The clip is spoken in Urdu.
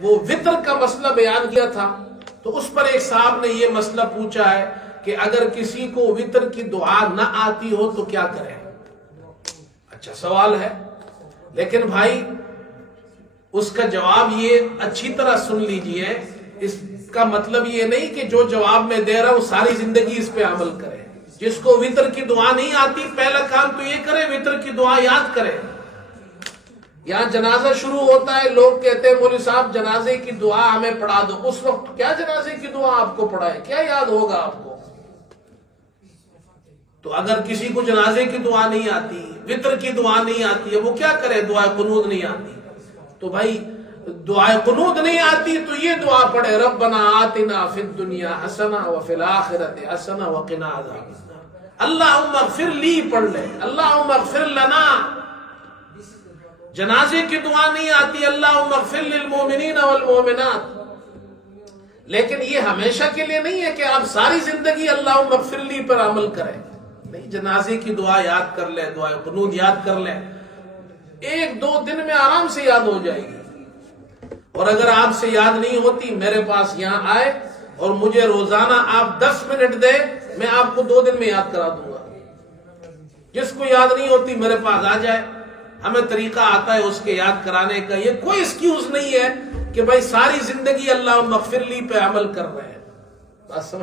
وہ وطر کا مسئلہ بیان کیا تھا، تو اس پر ایک صاحب نے یہ مسئلہ پوچھا ہے کہ اگر کسی کو وطر کی دعا نہ آتی ہو تو کیا کرے؟ اچھا سوال ہے، لیکن بھائی اس کا جواب یہ اچھی طرح سن لیجئے، اس کا مطلب یہ نہیں کہ جو جواب میں دے رہا ہوں ساری زندگی اس پہ عمل کرے۔ جس کو وطر کی دعا نہیں آتی پہلا کام تو یہ کرے وطر کی دعا یاد کرے۔ یہاں جنازہ شروع ہوتا ہے، لوگ کہتے ہیں مولوی صاحب جنازے کی دعا ہمیں پڑھا دو، اس وقت کیا جنازے کی دعا آپ کو پڑھائے؟ کیا یاد ہوگا آپ کو؟ تو اگر کسی کو جنازے کی دعا نہیں آتی، وطر کی دعا نہیں آتی ہے، وہ کیا کرے؟ دعائے قنوت نہیں آتی تو بھائی دعائے قنوت نہیں آتی تو یہ دعا پڑھے، ربنا آتنا فی الدنیا حسنہ وفی الآخرۃ حسنہ وقنا عذاب النار۔ اللہم اغفر لی پڑھ لے، اللہم اغفر لنا۔ جنازے کی دعا نہیں آتی، اللہم اغفر للمؤمنین والمؤمنات، لیکن یہ ہمیشہ کے لیے نہیں ہے کہ آپ ساری زندگی اللہم اغفر لی پر عمل کریں، نہیں، جنازے کی دعا یاد کر لے، دعائے قنوت یاد کر لے، ایک دو دن میں آرام سے یاد ہو جائے گی۔ اور اگر آپ سے یاد نہیں ہوتی میرے پاس یہاں آئے اور مجھے روزانہ آپ 10 منٹ دے، میں آپ کو 2 دن میں یاد کرا دوں گا۔ جس کو یاد نہیں ہوتی میرے پاس آ جائے، ہمیں طریقہ آتا ہے اس کے یاد کرانے کا۔ یہ کوئی ایکسکیوز نہیں ہے کہ بھائی ساری زندگی اللہم اغفر لی پہ عمل کر رہے ہیں، بات سمجھ